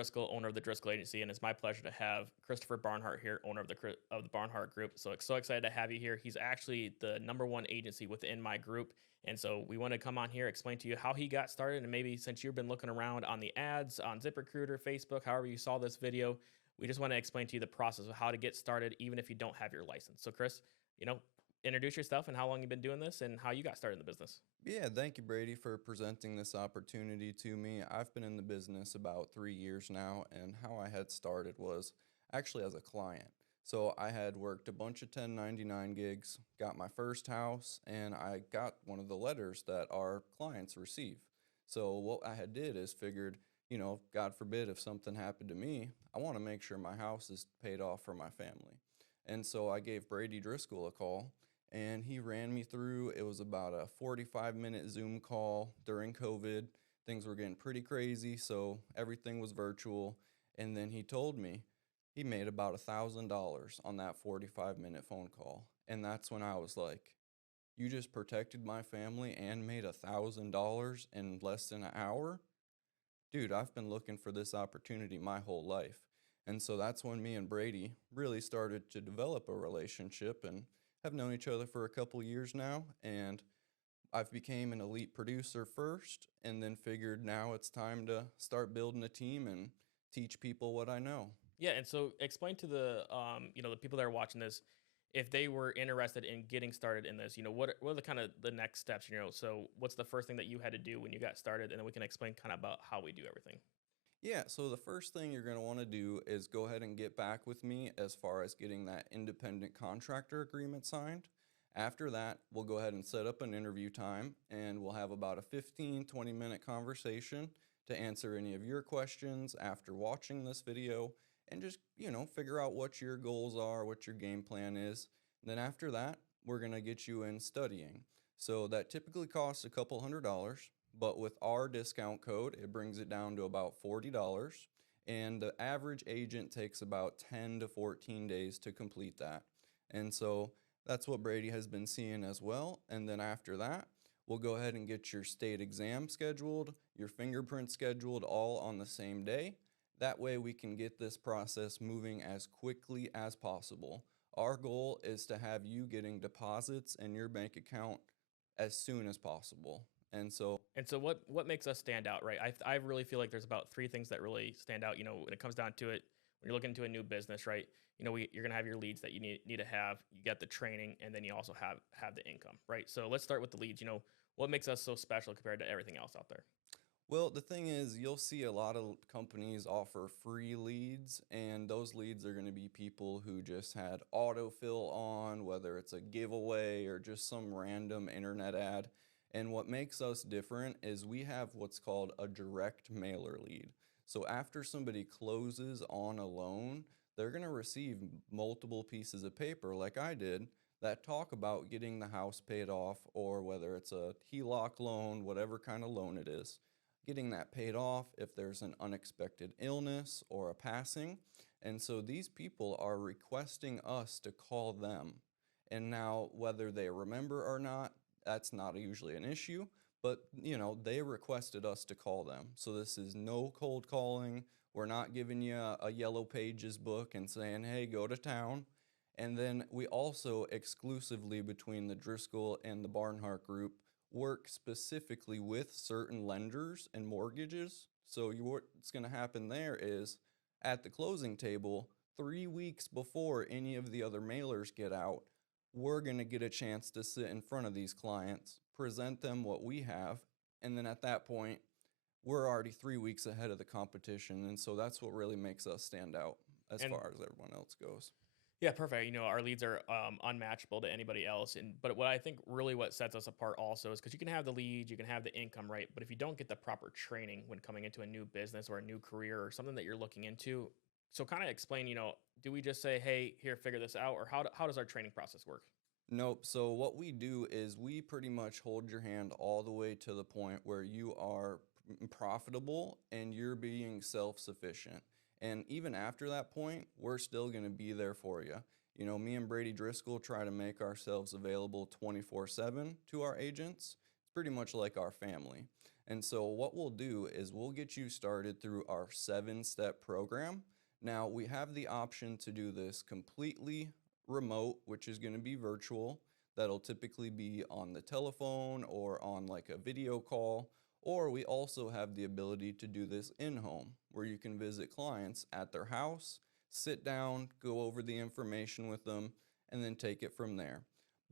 Driscoll, owner of the Driscoll Agency, and it's my pleasure to have Christopher Barnhart here, owner of the Barnhart Group. So excited to have you here. He's actually the number one agency within my group, and so we want to come on here, explain to you how he got started, and maybe since you've been looking around on the ads on ZipRecruiter, Facebook, however you saw this video, we just want to explain to you the process of how to get started, even if you don't have your license. So, Chris, you know, introduce yourself and how long you've been doing this, and how you got started in the business. Yeah, thank you, Brady, for presenting this opportunity to me. I've been in the business about 3 years now, and how I had started was actually as a client. So I had worked a bunch of 1099 gigs, got my first house, and I got one of the letters that our clients receive. So what I had did is figured, God forbid if something happened to me, I want to make sure my house is paid off for my family. And so I gave Brady Driscoll a call and he ran me through. It was about a 45-minute Zoom call during COVID. Things were getting pretty crazy, so everything was virtual. And then he told me he made about $1,000 on that 45-minute phone call. And that's when I was like, you just protected my family and made $1,000 in less than an hour? Dude, I've been looking for this opportunity my whole life. And so that's when me and Brady really started to develop a relationship and have known each other for a couple years now. And I've became an elite producer first and then figured now it's time to start building a team and teach people what I know. Yeah, and so explain to the the people that are watching this, if they were interested in getting started in this, what are the kind of the next steps, so what's the first thing that you had to do when you got started, and then we can explain kind of about how we do everything. Yeah, so the first thing you're going to want to do is go ahead and get back with me as far as getting that independent contractor agreement signed. After that, we'll go ahead and set up an interview time and we'll have about a 15-20 minute conversation to answer any of your questions after watching this video and just, figure out what your goals are, what your game plan is. Then after that, we're going to get you in studying. So that typically costs a couple $100, but with our discount code, it brings it down to about $40. And the average agent takes about 10 to 14 days to complete that. And so that's what Brady has been seeing as well. And then after that, we'll go ahead and get your state exam scheduled, your fingerprint scheduled all on the same day. That way we can get this process moving as quickly as possible. Our goal is to have you getting deposits in your bank account as soon as possible. And so, And so what makes us stand out, right? I really feel like there's about three things that really stand out. When it comes down to it, when you're looking into a new business, right? You're gonna have your leads that you need to have. You got the training, and then you also have the income, right? So let's start with the leads. What makes us so special compared to everything else out there? well, the thing is, you'll see a lot of companies offer free leads, and those leads are going to be people who just had autofill on, whether it's a giveaway or just some random internet ad. And what makes us different is we have what's called a direct mailer lead. So after somebody closes on a loan, they're going to receive multiple pieces of paper, like I did, that talk about getting the house paid off, or whether it's a HELOC loan, whatever kind of loan it is, getting that paid off if there's an unexpected illness or a passing. And so these people are requesting us to call them. And now, whether they remember or not, that's not usually an issue, but they requested us to call them. So this is no cold calling. We're not giving you a yellow pages book and saying, hey, go to town. And then we also exclusively between the Driscoll and the Barnhart Group work specifically with certain lenders and mortgages. So what's going to happen there is at the closing table, 3 weeks before any of the other mailers get out, we're going to get a chance to sit in front of these clients, present them what we have, and then at that point, we're already 3 weeks ahead of the competition. And so that's what really makes us stand out as And far as everyone else goes. yeah, perfect. Our leads are unmatchable to anybody else. But what I think really what sets us apart also is because you can have the leads, you can have the income, right? But if you don't get the proper training when coming into a new business or a new career or something that you're looking into, so kind of explain, do we just say, hey, here, figure this out, or how does our training process work? Nope. So what we do is we pretty much hold your hand all the way to the point where you are profitable and you're being self-sufficient. And even after that point, we're still going to be there for you. Me and Brady Driscoll try to make ourselves available 24/7 to our agents. It's pretty much like our family. And so, what we'll do is we'll get you started through our 7 step program. Now, we have the option to do this completely remote, which is going to be virtual. That'll typically be on the telephone or on like a video call. Or we also have the ability to do this in home, where you can visit clients at their house, sit down, go over the information with them, and then take it from there.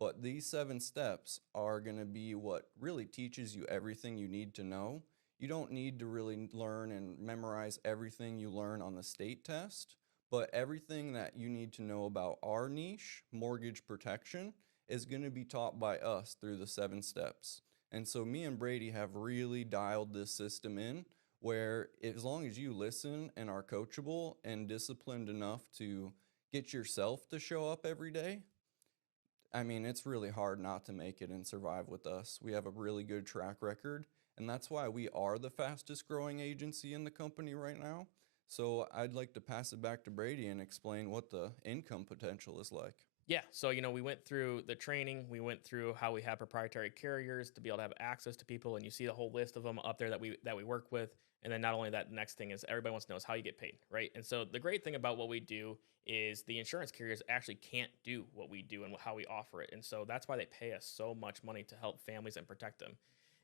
But these 7 steps are going to be what really teaches you everything you need to know. You don't need to really learn and memorize everything you learn on the state test, but everything that you need to know about our niche, mortgage protection, is going to be taught by us through the 7 steps. And so me and Brady have really dialed this system in where as long as you listen and are coachable and disciplined enough to get yourself to show up every day, I mean, it's really hard not to make it and survive with us. We have a really good track record, and that's why we are the fastest growing agency in the company right now. So I'd like to pass it back to Brady and explain what the income potential is like. Yeah, so we went through the training, we went through how we have proprietary carriers to be able to have access to people, and you see the whole list of them up there that we work with. And then not only that, the next thing is everybody wants to know is how you get paid, right? And so the great thing about what we do is the insurance carriers actually can't do what we do and how we offer it. And so that's why they pay us so much money to help families and protect them.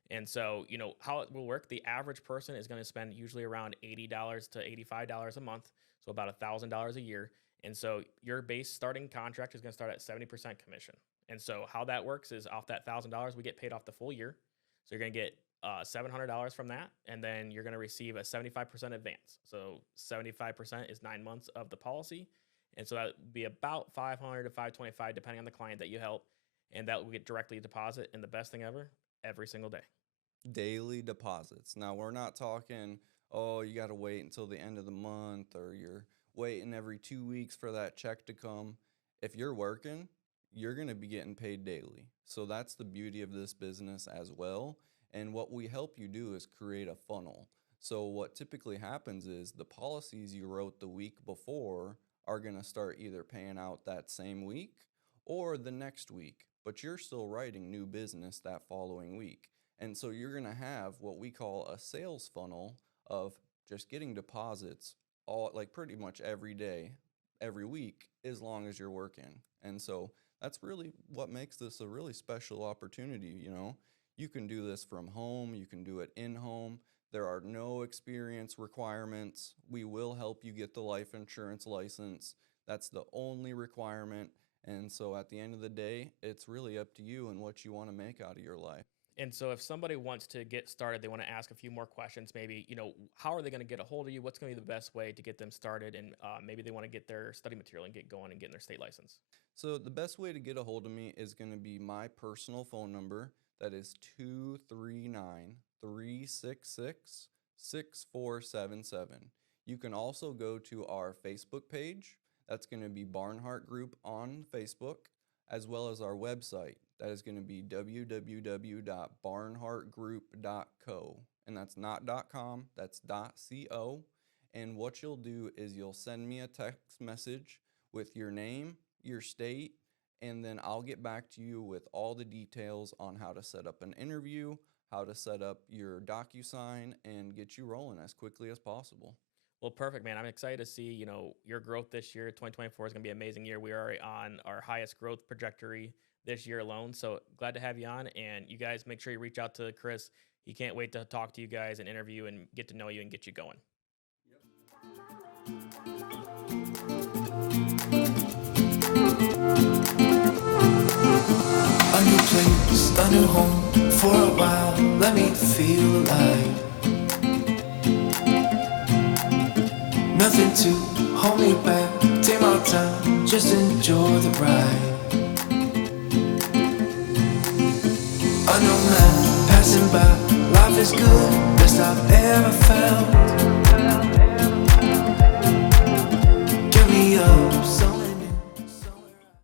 And so, how it will work, the average person is going to spend usually around $80 to $85 a month, so about $1,000 a year. And so your base starting contract is going to start at 70% commission. And so how that works is off that $1,000, we get paid off the full year. So you're going to get $700 from that, and then you're going to receive a 75% advance. So 75% is 9 months of the policy. And so that would be about $500 to $525, depending on the client that you help. And that will get directly deposit. And the best thing ever, every single day. Daily deposits. Now, we're not talking, oh, you got to wait until the end of the month or you're waiting every 2 weeks for that check to come. If you're working, you're going to be getting paid daily. So that's the beauty of this business as well. And what we help you do is create a funnel. So what typically happens is the policies you wrote the week before are going to start either paying out that same week or the next week, but you're still writing new business that following week. And so you're going to have what we call a sales funnel of just getting deposits all like pretty much every day, every week, as long as you're working. And so that's really what makes this a really special opportunity. You can do this from home, you can do it in home. There are no experience requirements. We will help you get the life insurance license. That's the only requirement. And so at the end of the day, it's really up to you and what you want to make out of your life. And so if somebody wants to get started, they want to ask a few more questions, maybe, how are they going to get a hold of you? What's going to be the best way to get them started? And maybe they want to get their study material and get going and getting their state license. So the best way to get a hold of me is going to be my personal phone number. That is 239-366-6477. You can also go to our Facebook page. That's going to be Barnhart Group on Facebook, as well as our website. That is going to be www.barnhartgroup.co. And that's not .com, that's .co. And what you'll do is you'll send me a text message with your name, your state, and then I'll get back to you with all the details on how to set up an interview, how to set up your DocuSign, and get you rolling as quickly as possible. Well, perfect, man. I'm excited to see, your growth this year. 2024 is going to be an amazing year. We are on our highest growth trajectory this year alone. So glad to have you on. And you guys make sure you reach out to Chris. He can't wait to talk to you guys and interview and get to know you and get you going. A new place, a new home, for a while, let me feel alive. Nothing to hold me back, take my time, just enjoy the ride. Unknown man passing by, life is good, best I've ever felt.